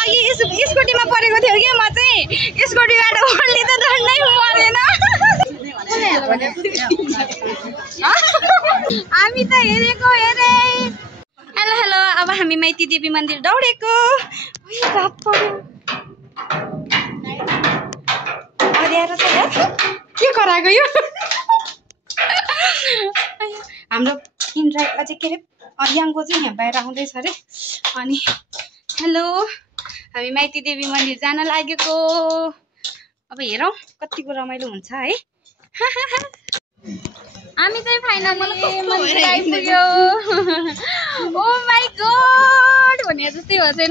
अघि स्कुटीमा परेको थियो कि म चाहिँ स्कुटीबाट ओर्ली त झन्डै मरेन। हामी त हेरेको हेरे। हेलो हेलो, अब हामी माइती देवी मन्दिर दौडेको। के गराएको यो हाम्रो इन्ड्राइभमा चाहिँ के अरे याङको चाहिँ यहाँ बाहिर आउँदैछ अरे। अनि हेलो, हामी माइती देवी मन्दिर जान लागेको। अब हेरौँ कतिको रमाइलो हुन्छ है। हामी चाहिँ फाइनली मन्दिर आइपुग्यो। ओ माई गॉड भने जस्तै हो नि।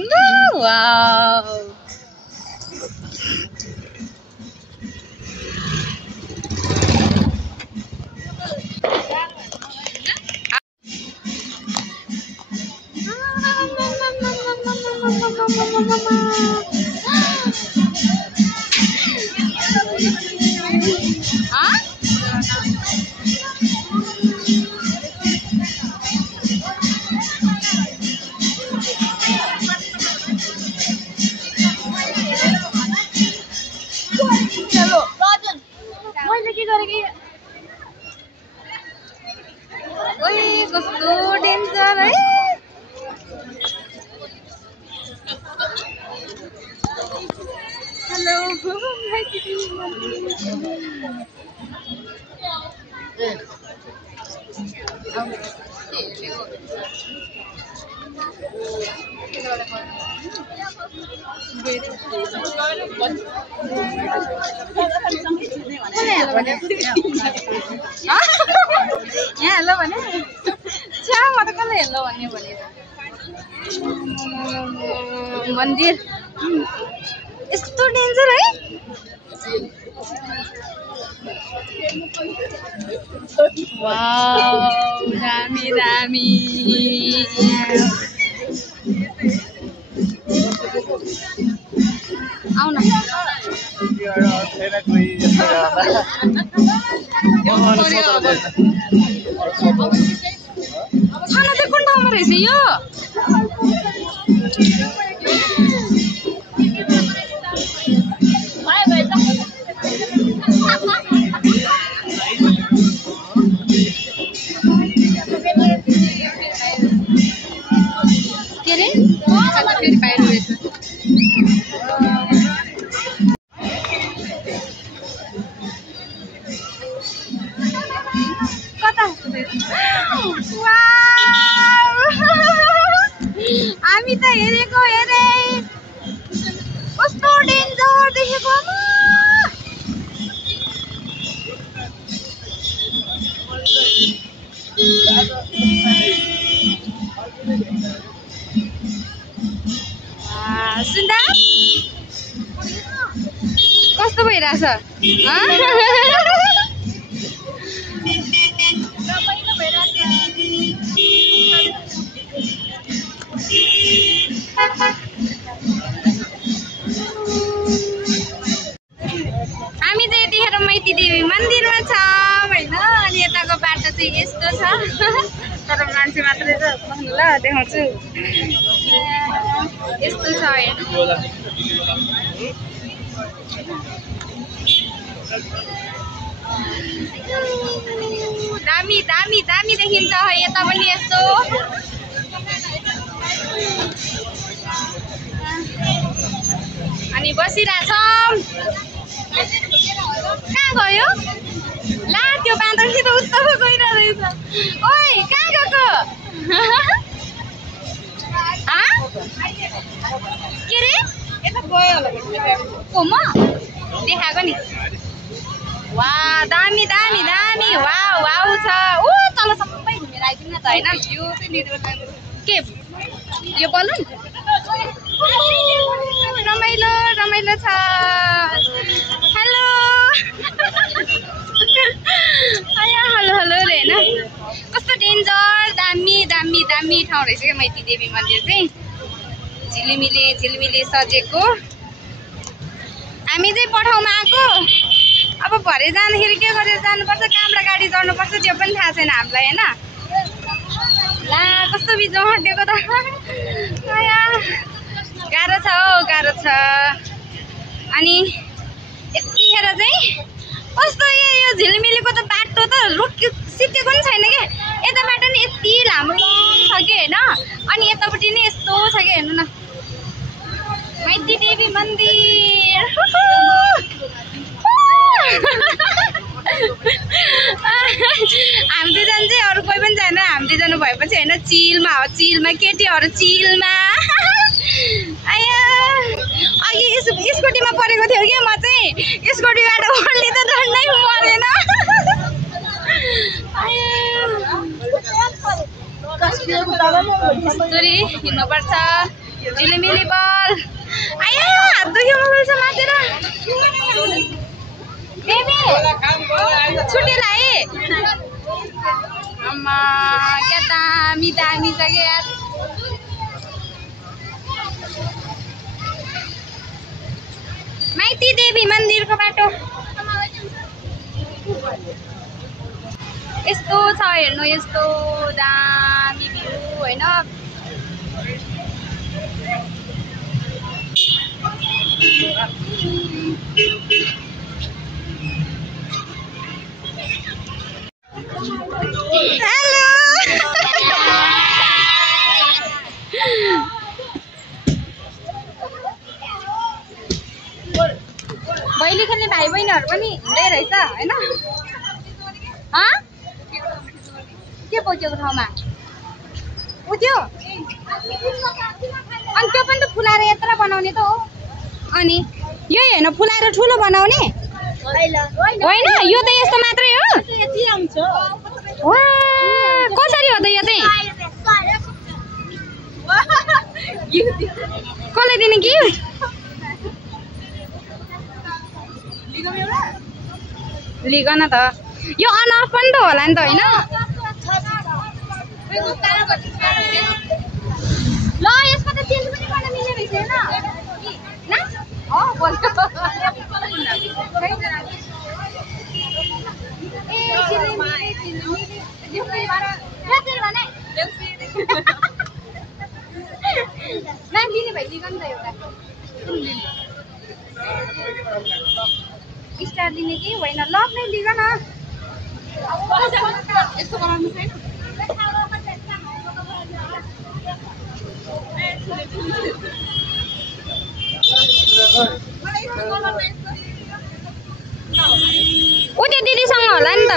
वाउ, मैले के गरेँ कि कस्तो डेन्जर है। हेलो यहाँ हेलो भने छ्या म त कसले हेलो भन्ने भनेर। मन्दिर यस्तो डेन्जर है। वाउ, दामी दामी। आउ न खाना चाहिँ कुन ठाउँमा रहेछ यो? के अरे फेरि बाहिर रहेछ। कता हामी त हेरेको हेरे। कस्तो डेन्जर देखेको। सुन्दा कस्तो भइरहेछ? हामी चाहिँ यतिखेर माइती देवी मन्दिरमा छौँ होइन। अनि यताको बाटो चाहिँ यस्तो छ, तर मान्छे मात्रै छ। ल देखाउँछु, यस्तो छ हेर्नु। दामी दामी दामी देखिन्छ है। यता पनि यस्तो। अनि बसिरहेछौँ। कहाँ गयो? ला त्यो बाँदरसित उस्तो गइरहेछ। ओइ कहाँ गएको? के रे यता गयो होला। ओ म देखाएको नि। वा दामी दामी दामी। वाउ वाउ छ। ओ तल सबै घुमेर आइदिउँ न त होइन। यो के यो बलुन रमाइलो रमाइलो छ। हेलो हेलो हेलो रे होइन। कस्तो डेन्जर दामी दामी दामी ठाउँ रहेछ क्या माइती देवी मन्दिर चाहिँ। झिलिमिली झिलिमिली सजेको। हामी चाहिँ पठाउमा आएको। अब भरे जाँदाखेरि के गरेर जानुपर्छ, कहाँबाट गाडी चढ्नुपर्छ त्यो पनि थाहा छैन हामीलाई होइन। ला कस्तो बिचमा हटेको त गाह्रो छ हौ गाह्रो छ। अनि यतिखेर चाहिँ कस्तो यो झिलिमिलीको त बाटो त सिद्धेको पनि छैन क्या। यताबाट नि यति लामो छ कि होइन अनि यतापट्टि नि यस्तो छ कि हेर्नु न माइती देवी मन्दिर। हामी दुईजना चाहिँ अरू कोही पनि जाँदैन हामी दुईजना भएपछि होइन चिलमा हो चिलमा केटीहरू चिलमा। आया अघि स्कुटीमा परेको थियो कि म चाहिँ स्कुटीबाट ओर्ली त डढ्नै परेन। यसरी हिँड्नुपर्छ झिलिमिली बल। आया हात दुख्यो मोबाइल छ माथि बेबी छुट्टी लाए आमा क्या दामी दामी छ क्या यार। माइती देवी मन्दिरको बाटो यस्तो छ हेर्नु यस्तो दामी भ्यू होइन। हेलो भैली खेल्ने भाइ बहिनीहरू पनि हिँड्दै रहेछ होइन। के पोचेको ठाउँमा उठ्यो अनि त्यो पनि त फुलाएर यत्र बनाउने त हो। अनि यही होइन फुलाएर ठुलो बनाउने होइन यो त यस्तो मात्रै हो। कसरी हो त यो चाहिँ कसलाई दिने कि लिगन त यो अनअफ पनि त होला नि त होइन। ल यसको त चेन्ज पनि गर्न मिल्ने रहेछ होइन लिने भाइ लिगन त एउटा स्टार दिने कि होइन लक नै लिगन यस्तो बनाउनु छैन। ऊ त्यो दिदीसँग होला नि त।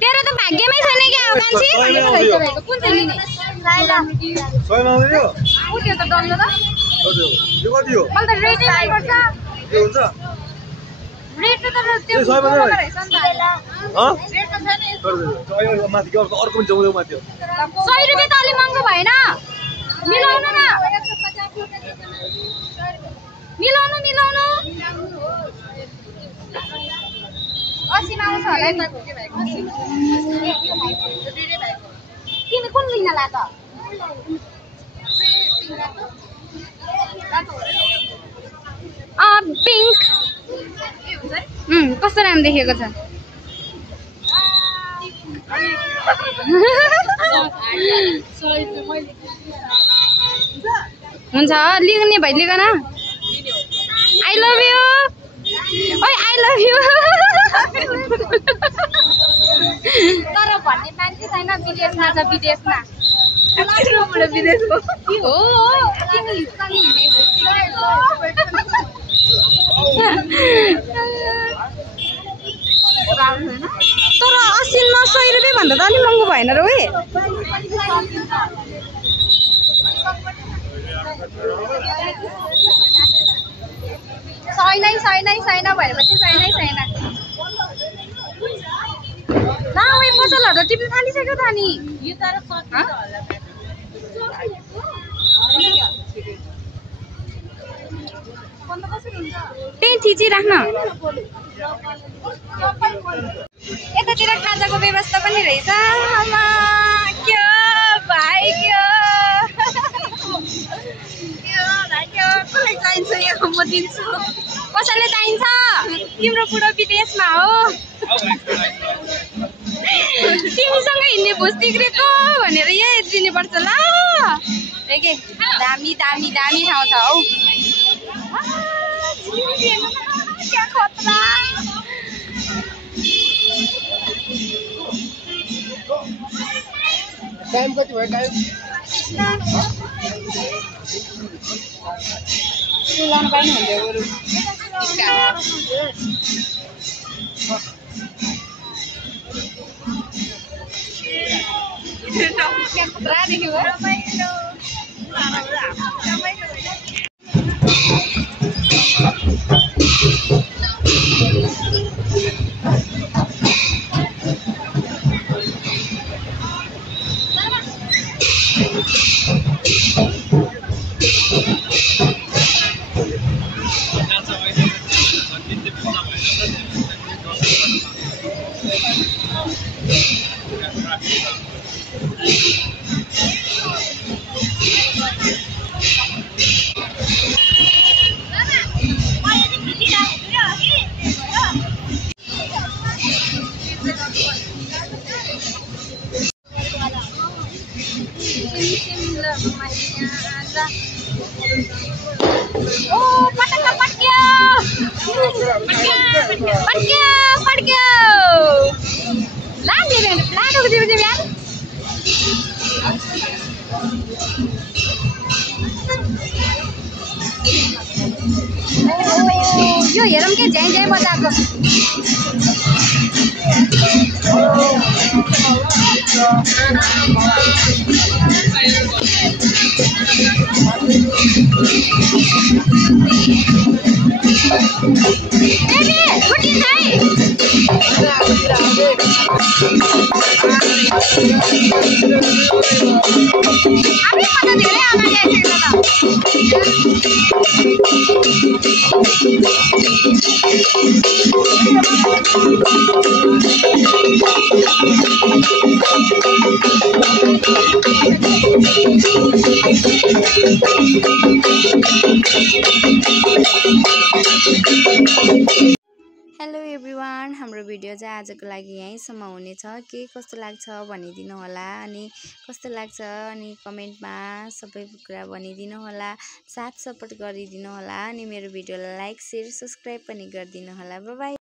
तेरो त भाग्यमै छैन क्या कान्छी। कुन चाहिँ लिने ऊ त्यो त डल्लो त मलाई त रेडै मनपर्छ। रेड त त्यो रहेछ नि त। 100 रुपियाँ त अलि महँगो भएन मिलाउनु न मिलाउनु मिलाउनु 80 मा आउँछ होला नि। तिमी कुन लिन ला त पिङ्क कस्तो राम्रो देखेको छ। हुन्छ लिने भाइ लिगन आई लभ यु ओइ आई लभ यु। तर भन्ने मान्छे छैन विदेशमा छ विदेशमा विदेशको हो तर 80-90 रुपियाँ भन्दा त अलिक महँगो भएन र उही। छैन भएपछि छैन ला उयो पसलहरू टिप्न थालिसक्यो त नि त्यही थिचिराख्न। यतातिर खाजाको व्यवस्था पनि रहेछ। आमा क्या भाइ क्या कसैले चाहिन्छ तिम्रो बुढो विदेशमा हो तिमीसँग हिँड्ने भुस बिग्रेको भनेर यही दिनुपर्छ ल के दामी दामी दामी ठाउँ छ हौ क्या खतरा टाइम कति भयो टाइम लानु पाउनु हुन्थ्यो बरु क्या खतरा देख्यो यो हेरौँ के झ्याइ झ्याइ मजाको हेलो एभ्रिवान हाम्रो भिडियो चाहिँ आजको लागि यहीँसम्म हुनेछ के कस्तो लाग्छ भनिदिनु होला अनि कस्तो लाग्छ अनि कमेन्टमा सबै कुरा भनिदिनु होला साथ सपोर्ट गरिदिनु होला अनि मेरो भिडियोलाई लाइक शेयर सब्स्क्राइब पनि गरिदिनु होला बाइ बाइ